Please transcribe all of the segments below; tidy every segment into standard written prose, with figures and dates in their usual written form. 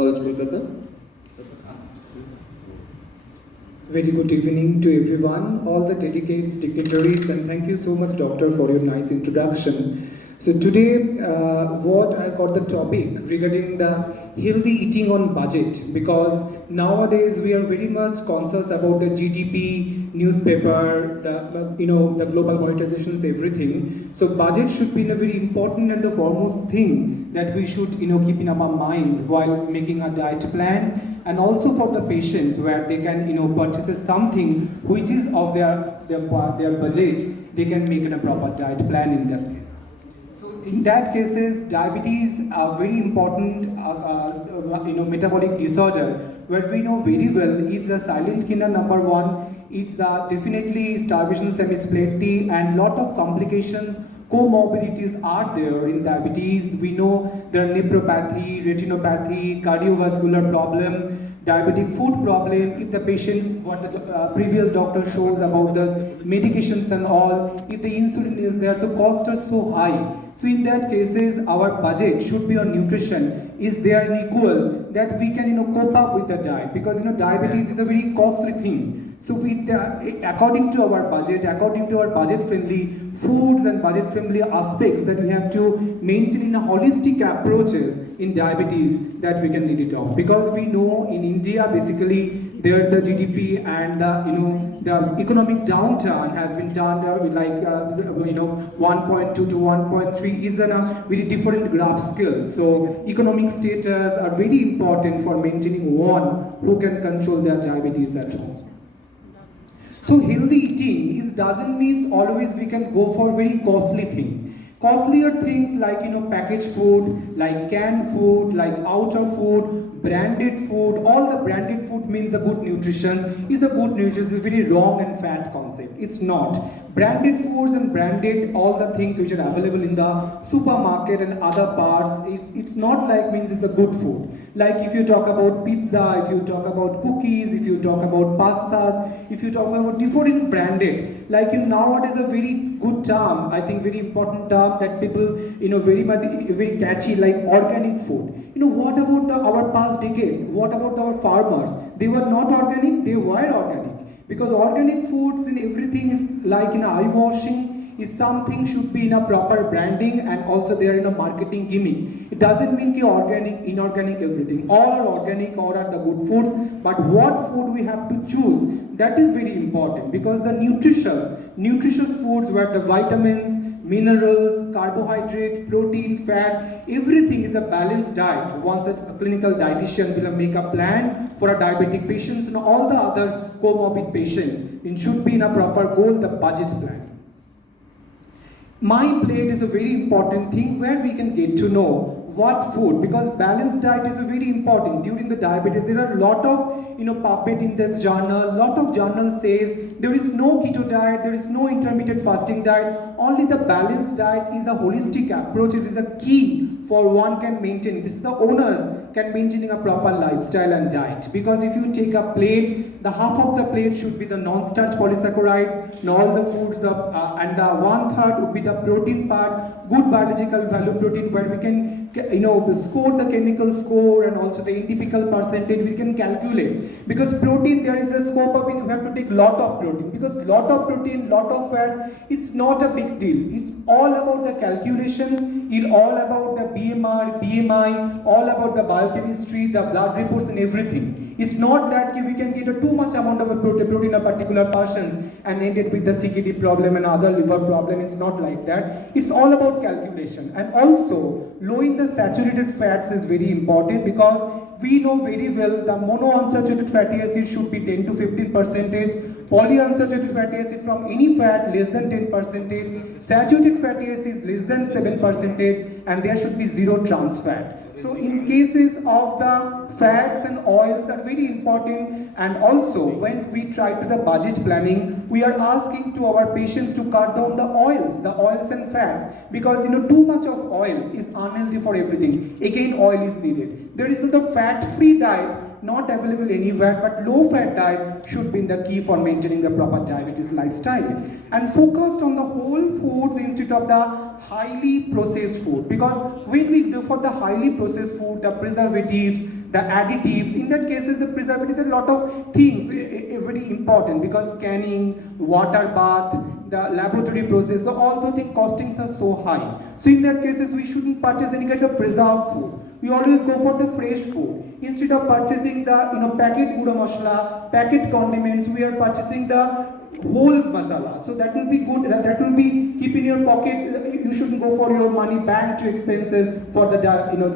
College, Kolkata. Very good evening to everyone, all the delegates, dignitaries, and thank you so much, Doctor, for your nice introduction. So today, what I got the topic regarding the healthy eating on budget, because nowadays we are very much conscious about the GDP, newspaper, the global monetizations, everything. So budget should be a very important and the foremost thing that we should keep in our mind while making a diet plan, and also for the patients where they can purchase something which is of their budget, they can make a proper diet plan in that cases. So in that cases, diabetes are very important metabolic disorder where we know very well it's a silent killer number one. It's definitely starvation semi-spaghetti and lot of complications, comorbidities are there in diabetes. We know there are nephropathy, retinopathy, cardiovascular problem, diabetic food problem. If the patients, what the previous doctor shows about the medications and all, if the insulin is there, so costs are so high. So in that cases, our budget should be on nutrition is there and equal that we can cope up with the diet, because diabetes is a very costly thing. So with according to our budget, according to our budget friendly foods and budget friendly aspects that we have to maintain in a holistic approaches in diabetes, that we can lead it off. Because we know in India basically there the GDP and the economic downturn has been done like 1.2 to 1.3 is a very different graph scale. So economic status are very important for maintaining one who can control their diabetes at home. So healthy eating doesn't mean always we can go for very costly thing. Costlier things like packaged food, like canned food, like outer food, branded food. All the branded food means a good nutrition. Is a good nutrition is a very wrong and fat concept. It's not. Branded foods and branded all the things which are available in the supermarket and other parts, it's not like means it's a good food. Like if you talk about pizza, if you talk about cookies, if you talk about pastas, if you talk about different branded, like nowadays a very good term, I think very important term that people very much very catchy, like organic food. What about our past decades? What about our farmers? They were not organic, they were organic. Because organic foods and everything is like eye washing, is something should be in a proper branding, and also they are in a marketing gimmick. It doesn't mean ki organic, inorganic, everything. All are organic, all are the good foods, but what food we have to choose, that is very important, because the nutritious foods where the vitamins, minerals, carbohydrate, protein, fat, everything is a balanced diet. Once a clinical dietitian will make a plan for a diabetic patients and all the other comorbid patients, it should be in a proper goal, the budget plan. My plate is a very important thing where we can get to know what food, because balanced diet is a very important. During the diabetes, there are a lot of PubMed Index journal, lot of journals says there is no keto diet, there is no intermittent fasting diet, only the balanced diet is a holistic approach, is a key for one can maintain. This is the owners can maintaining a proper lifestyle and diet. Because if you take a plate, the half of the plate should be the non-starch polysaccharides and all the foods, and the 1/3 would be the protein part, good biological value protein, where we can score the chemical score and also the typical percentage we can calculate. Because protein, there is a scope of you have to take lot of protein, because lot of protein, lot of fats, it's not a big deal. It's all about the calculations, it's all about the BMR, BMI, all about the biochemistry, the blood reports and everything. It's not that we can get a too much amount of a protein of particular persons and end it with the CKD problem and other liver problem. It's not like that. It's all about calculation. And also, lowering the saturated fats is very important, because we know very well the monounsaturated fatty acid should be 10 to 15%, polyunsaturated fatty acid from any fat less than 10%, saturated fatty acid is less than 7%, and there should be zero trans fat. So in cases of the fats and oils are very important, and also when we try to the budget planning, we are asking to our patients to cut down the oils and fats, because too much of oil is unhealthy for everything. Again, oil is needed. There is the fat-free diet not available anywhere, but low-fat diet should be the key for maintaining the proper diabetes lifestyle, and focused on the whole foods instead of the highly processed food. Because when we go for the highly processed food, the preservatives, the additives. In that cases, the preservative, there are a lot of things very important, because scanning, water bath, the laboratory process, so all the things costings are so high. So in that cases, we shouldn't purchase any kind of preserved food. We always go for the fresh food. Instead of purchasing the packet gura masala, packet condiments, we are purchasing the whole masala. So that will be good. That will be keep in your pocket. You shouldn't go for your money bank to expenses for the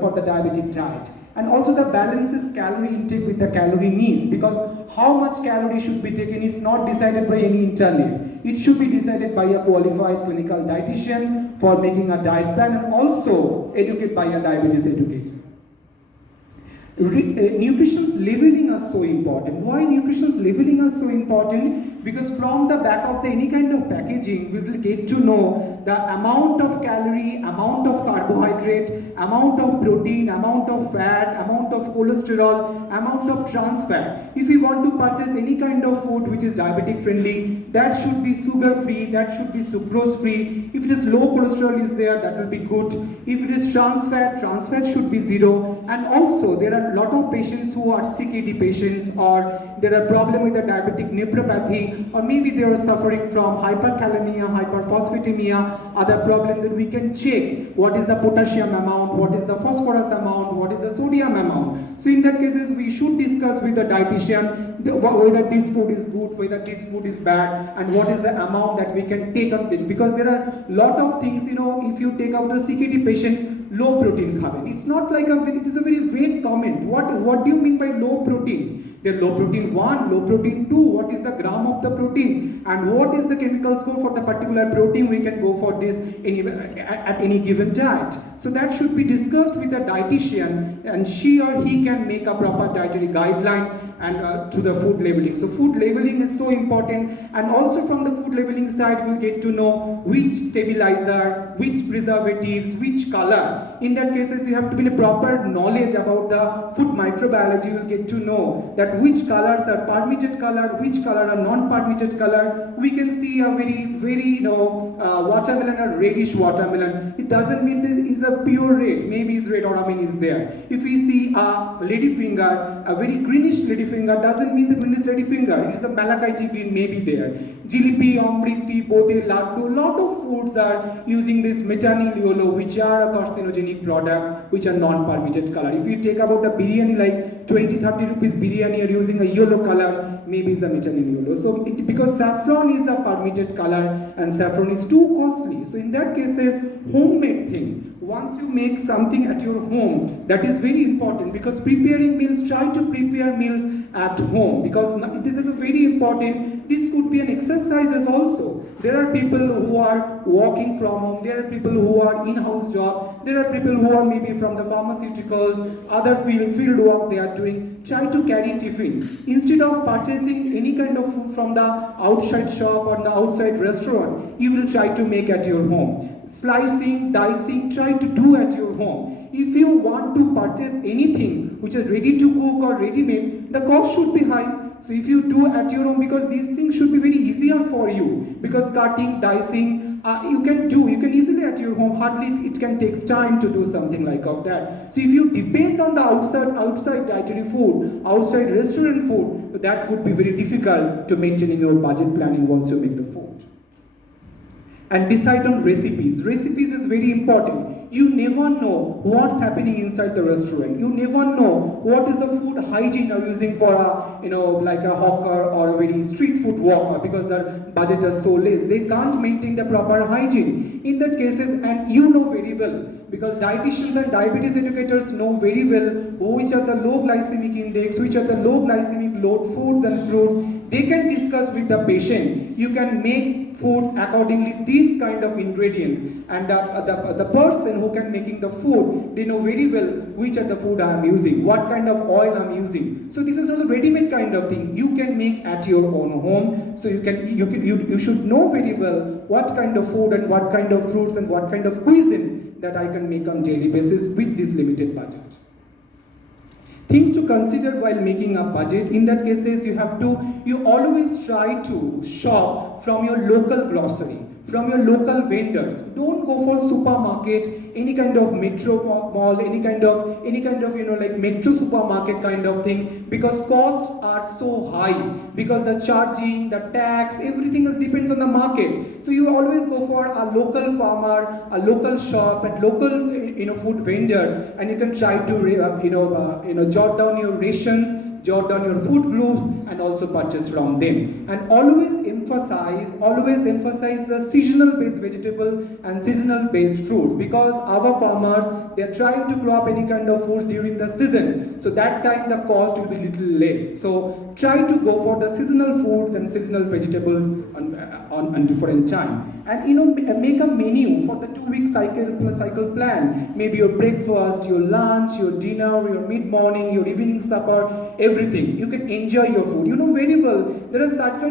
for the diabetic diet. And also the balances calorie intake with the calorie needs, because how much calorie should be taken is not decided by any internet. It should be decided by a qualified clinical dietitian for making a diet plan, and also educated by a diabetes educator. Nutrition's labeling is so important. Why nutrition's labeling is so important? Because from the back of any kind of packaging, we will get to know the amount of calorie, amount of carbohydrate, amount of protein, amount of fat, amount of cholesterol, amount of trans fat. If we want to purchase any kind of food which is diabetic friendly, that should be sugar free, that should be sucrose free. If it is low cholesterol is there, that will be good. If it is trans fat should be zero. And also there are a lot of patients who are CKD patients, or there are problem with the diabetic nephropathy, or maybe they are suffering from hyperkalemia, hyperphosphatemia, other problem, that we can check what is the potassium amount, what is the phosphorus amount, what is the sodium amount. So in that cases, we should discuss with the dietitian whether this food is good, whether this food is bad, and what is the amount that we can take on it. Because there are lot of things, if you take out the CKD patient, low protein khaben. It's not like it is a very vague comment. What do you mean by low protein? There low protein 1, low protein 2, what is the gram of the protein, and what is the chemical score for the particular protein we can go for this at any given diet. So that should be discussed with a dietitian, and she or he can make a proper dietary guideline and to the food labeling. So food labeling is so important, and also from the food labeling side we'll get to know which stabilizer, which preservatives, which color. In that cases you have to be in a proper knowledge about the food microbiology. You will get to know that which colors are permitted color, which color are non-permitted color. We can see a very watermelon, a reddish watermelon. It doesn't mean this is a pure red. Maybe it's red oramine is there. If we see a ladyfinger, a very greenish ladyfinger, doesn't mean the greenish ladyfinger. It is the malachite green maybe there. Jilipi, amriti, bodhe, laddu, lot of foods are using this metanyl yellow, which are carcinogenic products, which are non-permitted color. If you take about a biryani, like 20-30 rupees biryani, are using a yellow color, maybe it's a metanyl yellow. So because saffron is a permitted color, and saffron is too costly. So in that cases, homemade thing. Once you make something at your home, that is very important, because preparing meals, try to prepare meals at home, because this is a very important. This could be an exercises also. There are people who are working from home, there are people who are in-house job, there are people who are maybe from the pharmaceuticals, other field work they are doing. Try to carry tiffin. Instead of purchasing any kind of food from the outside shop or the outside restaurant, you will try to make at your home. Slicing, dicing, try to do at your home. If you want to purchase anything which is ready to cook or ready-made, the cost should be high. So if you do at your home, because these things should be very easier for you, because cutting, dicing, you can easily at your home. Hardly it can take time to do something like of that. So if you depend on the outside dietary food, outside restaurant food, that could be very difficult to maintaining your budget planning once you make the food. And decide on recipes. Recipes is very important. You never know what's happening inside the restaurant. You never know what is the food hygiene you're using for like a hawker or a very street food walker, because their budget is so less. They can't maintain the proper hygiene. In that cases, and you know very well, because dietitians and diabetes educators know very well which are the low glycemic index, which are the low glycemic load foods and fruits. They can discuss with the patient. You can make foods accordingly, these kind of ingredients, and the person who can making the food, they know very well which are the food I am using, what kind of oil I am using. So this is not a ready-made kind of thing. You can make at your own home. So you should know very well what kind of food and what kind of fruits and what kind of cuisine that I can make on daily basis with this limited budget. Things to consider while making a budget. In that cases, you always try to shop from your local grocery. from your local vendors. Don't go for supermarket, any kind of metro mall, any kind of like metro supermarket kind of thing, because costs are so high, because the charging, the tax, everything else depends on the market. So you always go for a local farmer, a local shop, and local food vendors, and you can try to jot down your rations, jot down your food groups, and also purchase from them. And always emphasize the seasonal based vegetable and seasonal based fruits, because our farmers, they are trying to grow up any kind of foods during the season, so that time the cost will be little less. So try to go for the seasonal foods and seasonal vegetables on different time, and make a menu for the 2 week cycle plan. Maybe your breakfast, your lunch, your dinner, your mid morning, your evening supper, everything. You can enjoy your food. You know very well there are certain